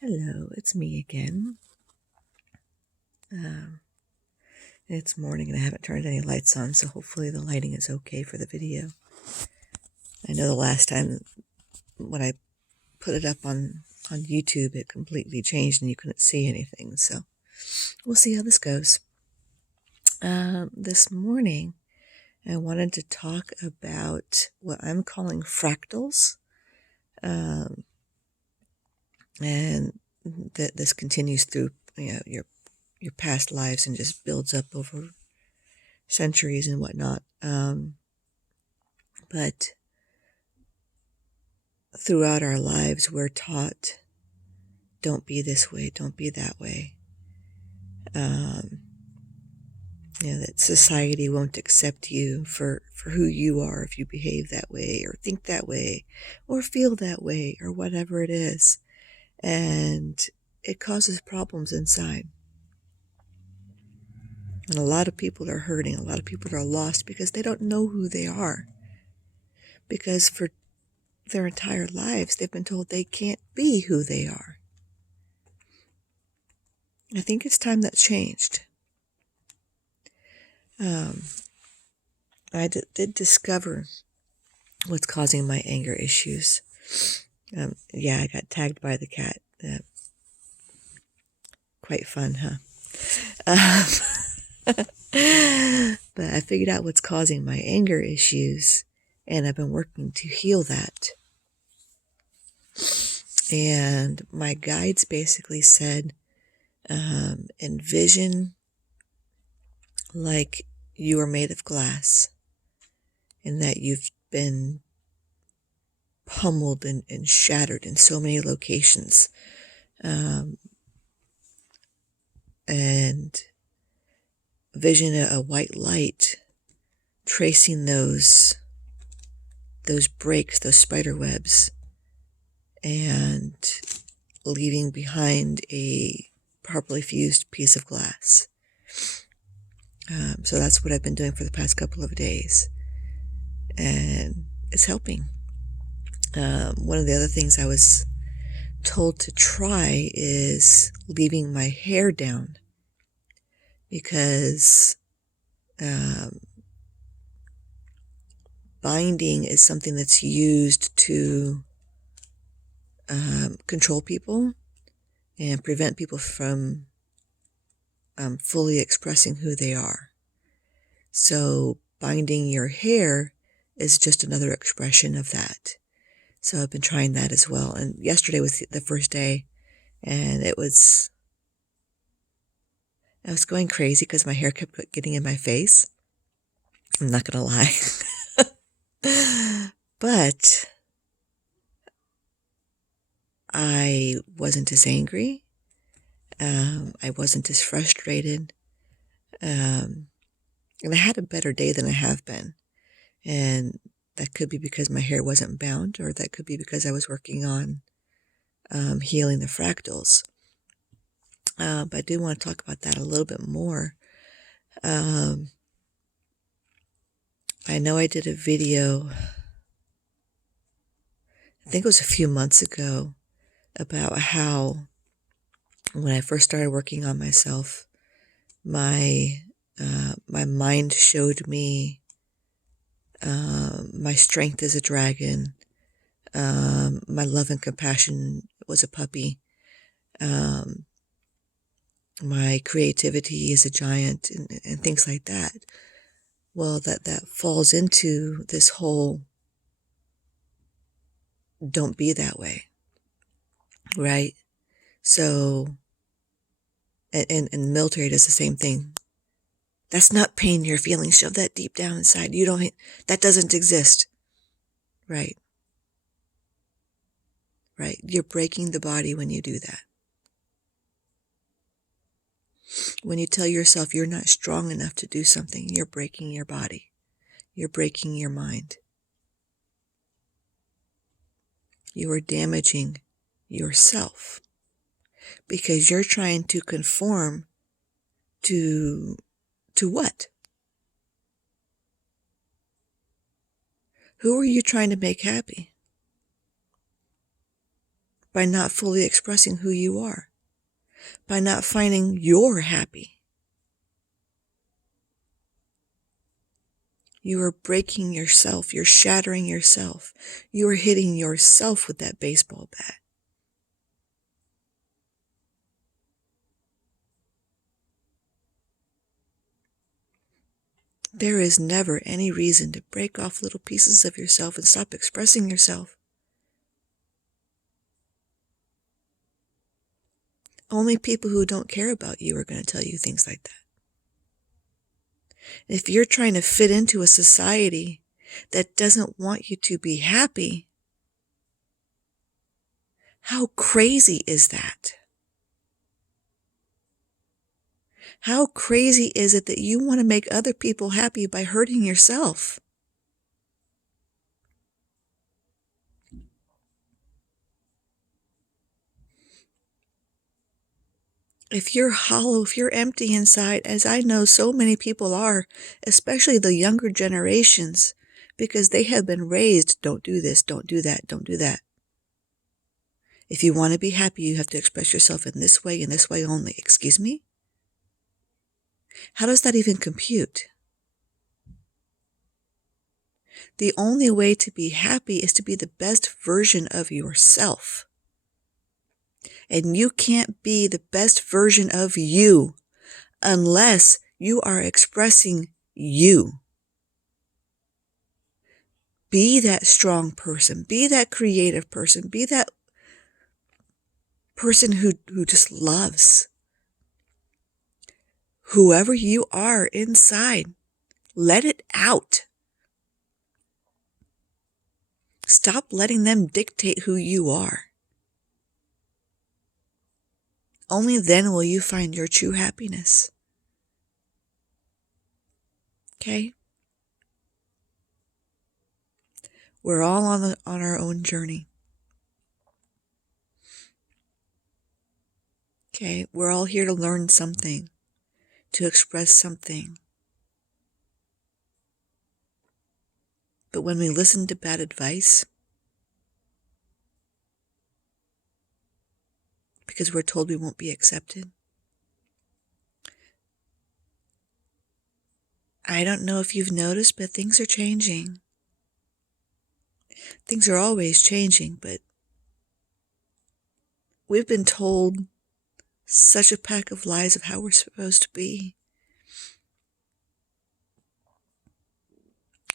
Hello, it's me again. Um, it's morning and I haven't turned any lights on, so hopefully the lighting is okay for the video. I know the last time when I put it up on YouTube, it completely changed and you couldn't see anything, so we'll see how this goes. This morning, I wanted to talk about what I'm calling fractals, and this continues through your past lives and just builds up over centuries and whatnot. But throughout our lives, we're taught, don't be this way, don't be that way. That society won't accept you for who you are if you behave that way, or think that way, or feel that way, or whatever it is. And it causes problems inside. And a lot of people are hurting, a lot of people are lost because they don't know who they are. Because for their entire lives, they've been told they can't be who they are. I think it's time that changed. I did discover what's causing my anger issues. I got tagged by the cat. Quite fun, huh? But I figured out what's causing my anger issues, and I've been working to heal that. And my guides basically said, envision like you are made of glass and that you've been pummeled and shattered in so many locations. And vision a white light tracing those breaks, those spider webs, and leaving behind a properly fused piece of glass. So that's what I've been doing for the past couple of days, and it's helping. One of the other things I was told to try is leaving my hair down, because binding is something that's used to control people and prevent people from fully expressing who they are. So binding your hair is just another expression of that. So I've been trying that as well. And yesterday was the first day, and I was going crazy because my hair kept getting in my face. I'm not gonna lie. But I wasn't as angry. I wasn't as frustrated. And I had a better day than I have been. And that could be because my hair wasn't bound, or that could be because I was working on healing the fractals. But I do want to talk about that a little bit more. I know I did a video, I think it was a few months ago, about how when I first started working on myself, my mind showed me my strength as a dragon, my love and compassion was a puppy, my creativity is a giant, and things like that. Well, that falls into this whole don't be that way, right? So, and the military does the same thing. That's not pain you're feeling. Shove that deep down inside. That doesn't exist. Right. Right. You're breaking the body when you do that. When you tell yourself you're not strong enough to do something, you're breaking your body. You're breaking your mind. You are damaging yourself because you're trying to conform to what? Who are you trying to make happy? by not fully expressing who you are, by not finding you're happy. You are breaking yourself. You're shattering yourself. You are hitting yourself with that baseball bat. There is never any reason to break off little pieces of yourself and stop expressing yourself. Only people who don't care about you are going to tell you things like that. If you're trying to fit into a society that doesn't want you to be happy, how crazy is that? How crazy is it that you want to make other people happy by hurting yourself? If you're hollow, if you're empty inside, as I know so many people are, especially the younger generations, because they have been raised, don't do this, don't do that, don't do that. If you want to be happy, you have to express yourself in this way and this way only. Excuse me? How does that even compute? The only way to be happy is to be the best version of yourself. And you can't be the best version of you unless you are expressing you. Be that strong person. Be that creative person. Be that person who just loves. Whoever you are inside, let it out. Stop letting them dictate who you are. Only then will you find your true happiness. Okay? We're all on our own journey. Okay? We're all here to learn something, to express something. But when we listen to bad advice, because we're told we won't be accepted, I don't know if you've noticed, but things are changing. Things are always changing, but we've been told such a pack of lies of how we're supposed to be.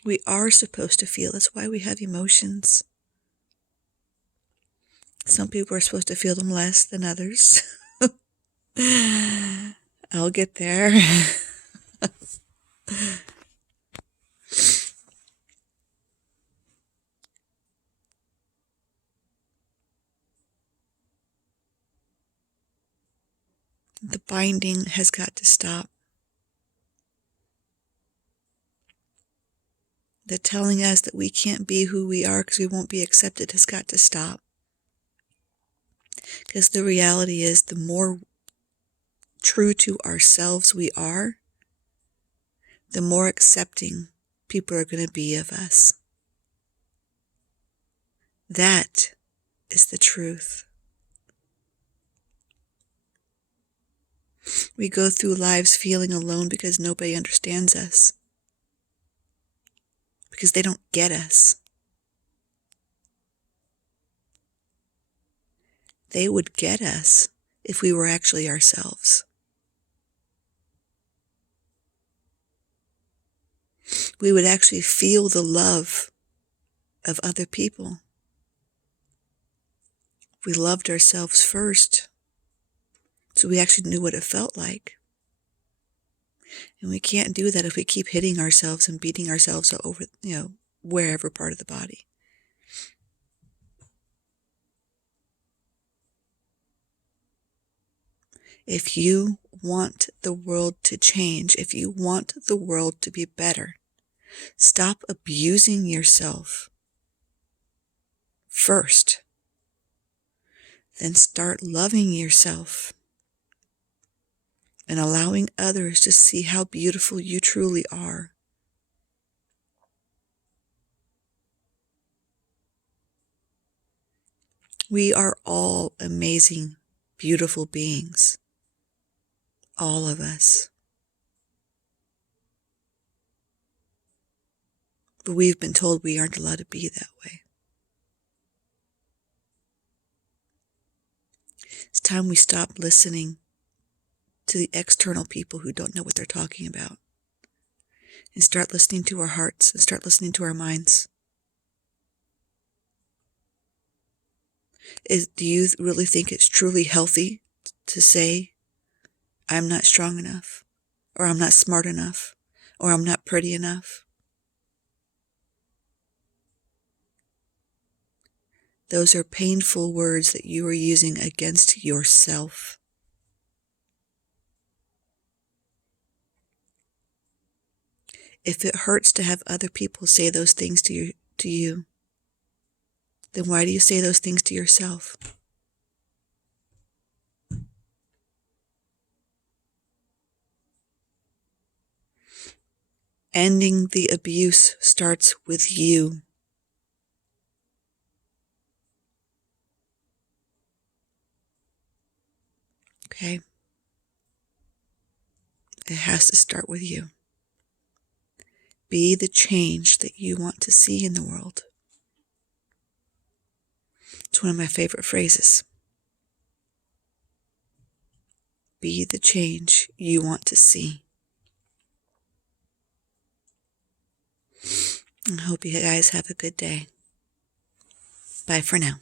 We are supposed to feel. That's why we have emotions. Some people are supposed to feel them less than others. I'll get there. The binding has got to stop. The telling us that we can't be who we are because we won't be accepted has got to stop. Because the reality is, the more true to ourselves we are, the more accepting people are going to be of us. That is the truth. We go through lives feeling alone because nobody understands us. Because they don't get us. They would get us if we were actually ourselves. We would actually feel the love of other people. We loved ourselves first, so we actually knew what it felt like. And we can't do that if we keep hitting ourselves and beating ourselves over, wherever part of the body. If you want the world to change, if you want the world to be better, stop abusing yourself first. Then start loving yourself and allowing others to see how beautiful you truly are. We are all amazing, beautiful beings. All of us. But we've been told we aren't allowed to be that way. It's time we stop listening to the external people who don't know what they're talking about and start listening to our hearts and start listening to our minds. Do you really think it's truly healthy to say, I'm not strong enough, or I'm not smart enough, or I'm not pretty enough? Those are painful words that you are using against yourself. If it hurts to have other people say those things to you, then why do you say those things to yourself? Ending the abuse starts with you. Okay? It has to start with you. Be the change that you want to see in the world. It's one of my favorite phrases. Be the change you want to see. I hope you guys have a good day. Bye for now.